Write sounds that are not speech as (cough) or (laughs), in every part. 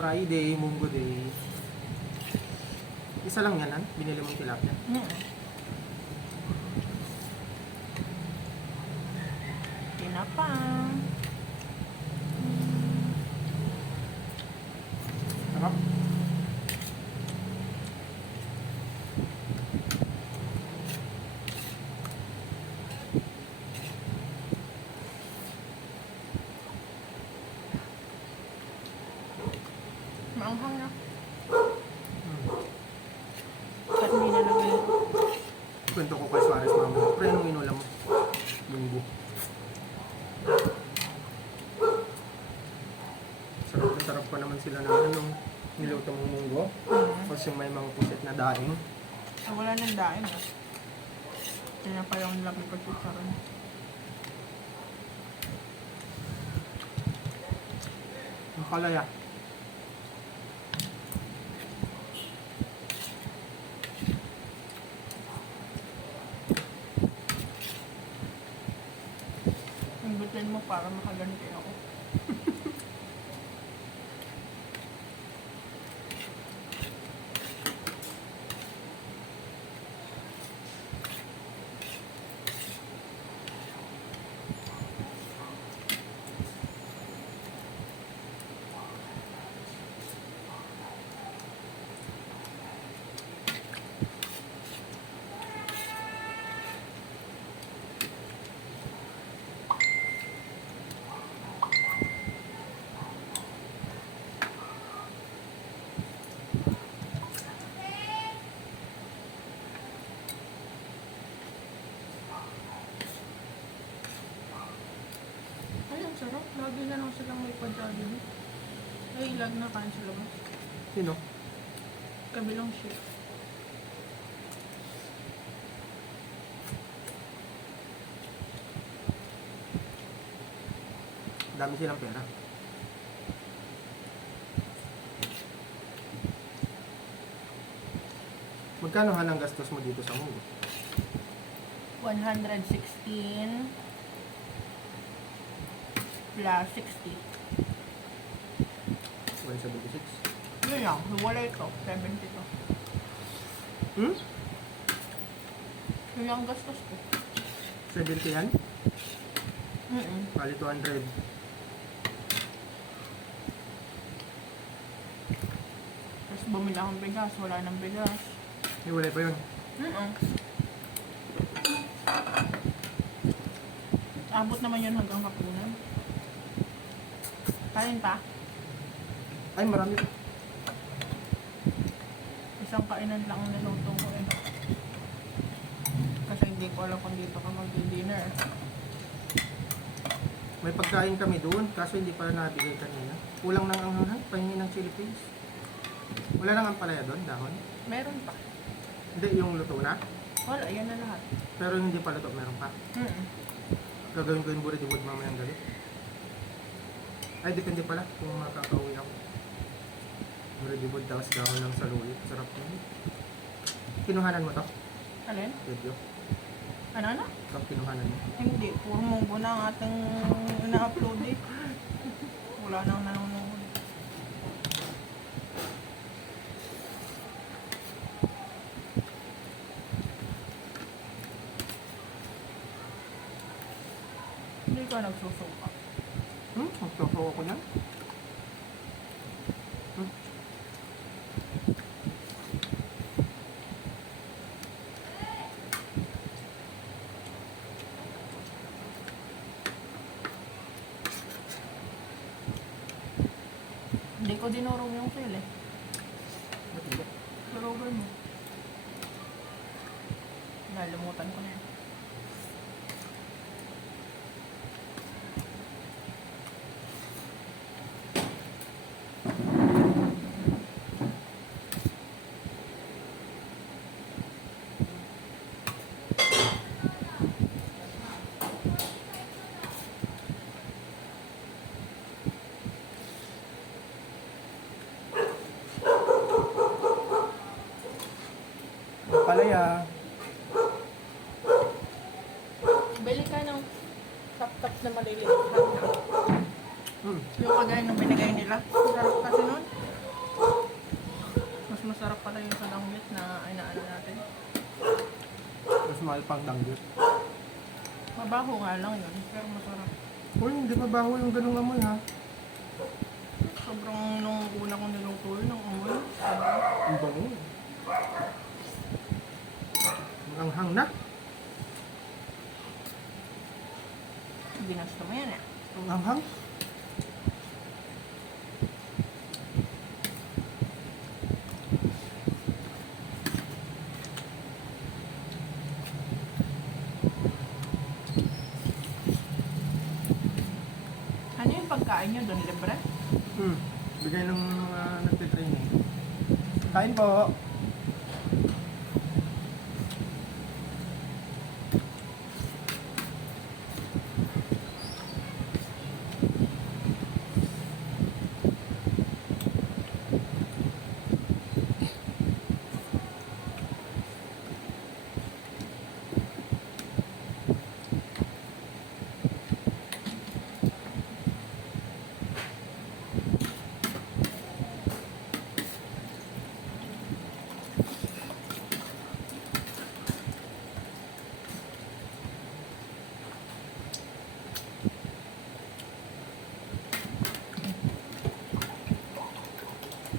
Friday, Munggo Day. Isa lang yan, han? Binili mong tilapia. Mm. Tinapa. Sarap. Maanghang na. Hmm. At hindi na lagay. Kwento ko kay Suarez mamaya. Pre, anong inulam mo? Munggo. Sarap na sarap pa naman sila ng ano, niluto mong munggo. Mm. Tapos yung may mga pusit na daing. Ah, wala nang daing ah. Kaya pa yung laki ko chicharon. Ang kalaya. Imbitin mo para makaganti sarap. Lagi na lang silang may padyado. Ay, ilag na kain sa labas. Sino? Kabilang shift. Dami silang pera. Magkano hanang gastos mo dito sa munggo? 116 plus 60. 176. Yun lang, wala ito. 70 to. Hmm? Yun lang ang gastos ko. 70 yan? Mm Bali 200. Tapos bumili akong bigas, wala nang bigas. Eh, wala pa yun. Mm Abot naman yun hanggang kapunan. Kain pa. Ay, marami pa. Isang kainan lang ang niluto ko eh. Kasi hindi ko alam kung dito ka mag-dinner. May pagkain kami doon, kaso hindi pala nabigay kanina. Kulang nang ang hanay, pahingi ng chili paste. Wala nang ang palaya doon, dahon. Meron pa. Hindi, yung luto na. Wala, yan na lahat. Pero hindi pa luto, meron pa. Mm Gagawin ko yung burrito wood mamayang gabi. Ay, depende pala kung makakauwi ako. Wood, tapos dahon ng saluyo. Sarap yun. Kinuhanan mo to? Alin? Video. Ano na? Ito, kinuhanan mo. Hindi, puro munggo na ang ating ina-upload eh. Wala nang nanonood. Hindi ka nagsusuka. Hmm? Magtoko ako yan. Hmm? Hindi ko dinurong yung sale eh. Lower mo. Nalimutan ko na yun. Ang palaya. Bili ka ng tap-tap na maliliit. Hmm. Yung kagaya ng binigay nila. Sarap kasi nun. mas masarap pala yung sa langgit na inaano natin. Mas mahal pang danggit. Mabaho nga lang yun, pero masarap. Uy, hindi mabaho yung ganung amoy ha. Sobrang nung una kong niluto yun, ang amoy. Ang bango. Ang anghang na. Ginusto mo yan eh. Ang anghang. Ano yung pagkain nyo doon, libre? Hmm. Bigay ng mga nagtitraining. Kain po.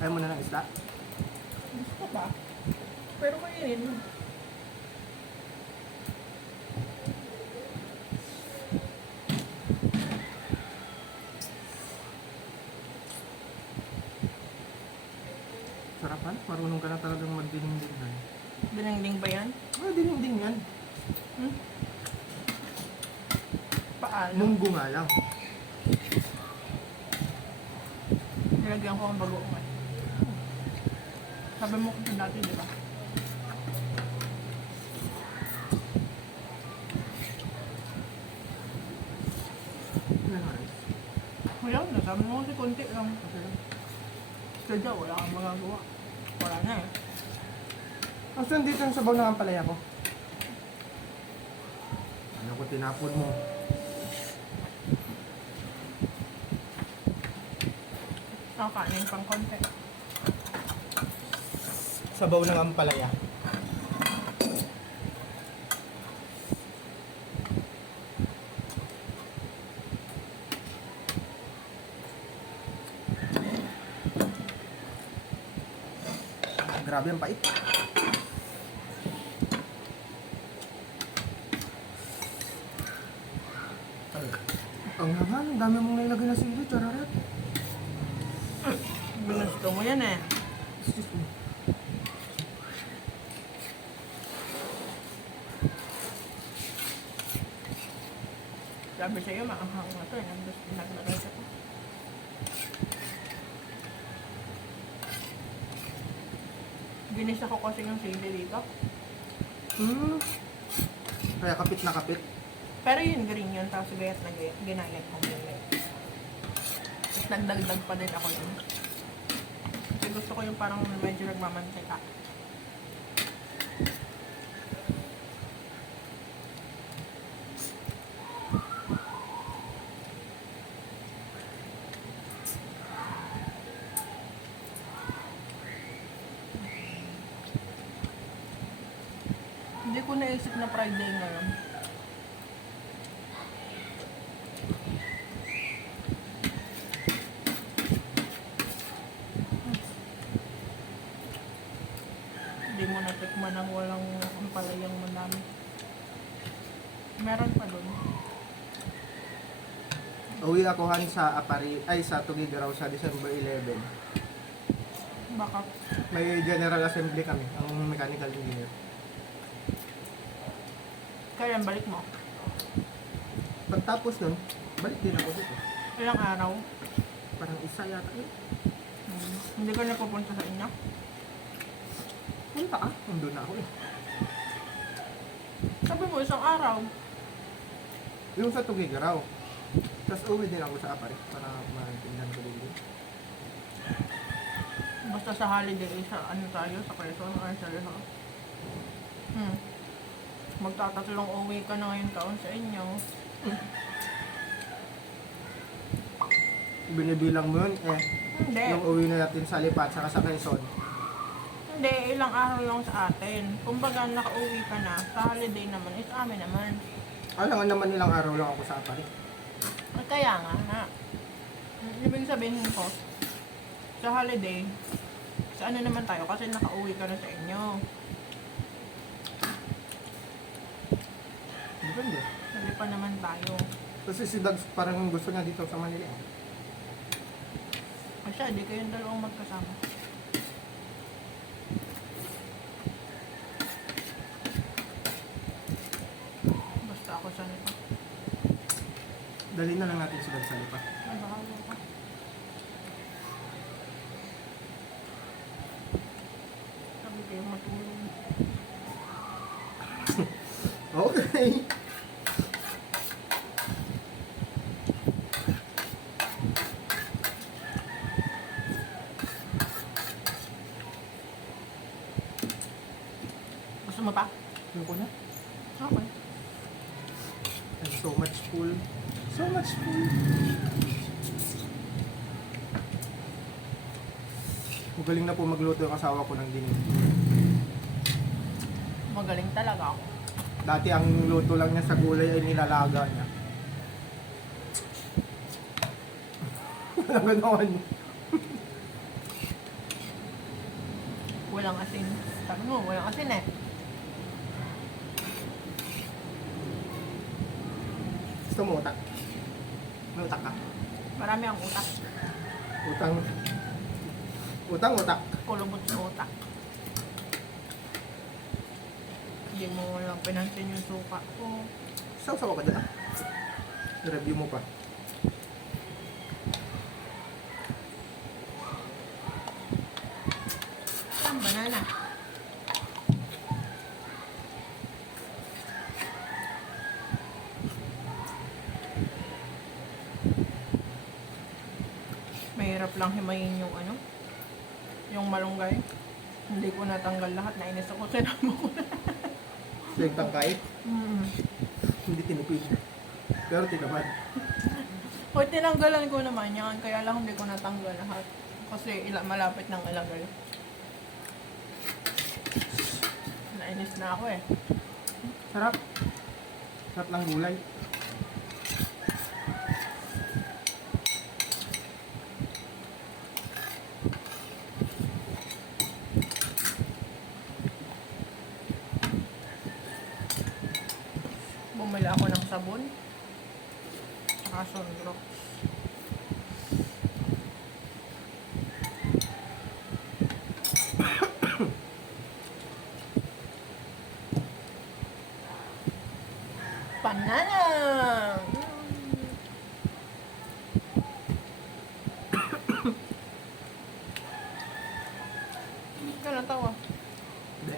Ayaw mo na ng isda? Gusto ba? Pero kainin mo. Sarapan? Marunong ka na talagang magdinindingan. Dinengding ba yan? Ah, dininding yan. Hmm? Paano? Munggo nga lang. Nilagyan ko ang bagoong eh. Sabi mo kasi dati, di ba? Ano? Wala na, sabi mo kasi konti lang. Sadya, wala kang magagawa. Wala na eh. Asan dito yung sabaw ng ampalaya ko? Ano ko tinapon mo? Nakakain pang konti. Sabaw ng ampalaya. Grabe ang pait. Ang naman, ang dami mong nailagay na sili, chararat. Ginusto mo yan eh. Excuse me. Sabi sa'yo, maanghang na to eh. Nandus, naglagay ka to. Ginisa ko kasi yung sili dito. Hmm. Kaya kapit na kapit. Pero yun, green yun. Tapos gayat na gayat. Ginayat ko yun. eh. Tapos nagdagdag pa din ako yun. Kasi gusto ko yung parang medyo nagmamantika. Hindi ko naisip na Friday ngayon. Hindi mo natikman ang walang ampalayang madami. Meron pa doon. Uwi ako han sa Apari, ay sa Tugigaraw sa December 11. Baka May general assembly kami, ang mechanical engineer. Kailan balik mo? Pagtapos nun, balik din ako dito. Ilang araw? Parang isa yata eh. Hmm. Hindi ka na pupunta sa inyo? Punta ka, nandun na ako eh. Sabi mo isang araw. Yung sa Tugigaraw. Tapos uwi din ako sa Apari para maintindihan ko din din. Basta sa holiday, sa ano tayo, sa Quezon or sa Rizal. Hmm. Magtatatlong uwi ka na ngayon taon sa inyo. Binibilang mo yun eh. Hindi. Yung uwi na natin sa Lipat saka sa Quezon. Hindi, ilang araw lang sa atin. Kumbaga, nakauwi ka na. Sa holiday naman, is amin naman. Alangan naman ilang araw lang ako sa Apari. At kaya nga, na. Ibig sabihin ko, sa holiday, sa ano naman tayo kasi nakauwi ka na sa inyo. Depende. Hindi pa naman tayo. Kasi si Dags parang gusto niya dito sa Manila. eh. Kasi di kayong dalawang magkasama. Basta ako sa nito. Dali na lang natin si Dags sa lipa. Ay, bahala ka. Sabi kayo matulog. Okay. Gusto mo pa? Ano ko na? Okay. I'm so much full. So much full. Magaling na po magluto yung asawa ko ng dinig. Magaling talaga ako. Dati ang luto lang niya sa gulay ay nilalaga niya. Walang ganoon. Walang asin. Sabi mo, walang asin eh. Gusto mo utak? May utak ka? Marami ang utak. Utang. Utang, utak. Kulubot sa utak. Hindi mo lang pinansin yung suka ko. Saw-saw ka dyan ah. I-review mo pa. Lang himayin yung ano, yung malunggay. Hindi ko natanggal lahat, nainis ako, (laughs) sinama ko na. So yung tangkay, Mm. hindi tinipid. Pero tinamad. (laughs) O tinanggalan ko naman yan, kaya lang hindi ko natanggal lahat. Kasi ila, malapit ng ilagay. Nainis na ako eh. Sarap. Sarap ng gulay. Bumili ako ng sabon. Tsaka sunrock. Banana! Hindi ka natawa. Hindi.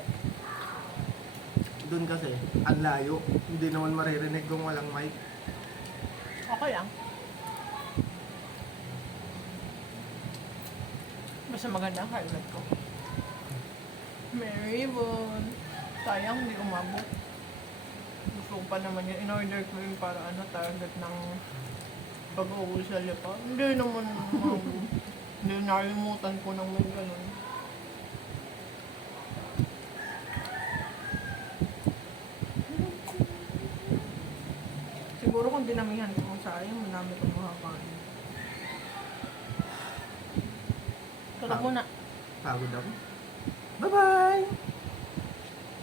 Doon kasi, ang layo. Hindi naman maririnig kung walang mic. Okay lang. Basta maganda ang highlight ko. Mary Bon. Sayang, hindi umabot. Gusto ko pa naman yun. In-order ko yun para ano, target ng pag-uwi sa lipa. Hindi naman umabot. Hindi, nalimutan ko nang may ganun. Siguro kung dinamihan ko sayang, marami kong makakain. Tulog muna. Pagod ako.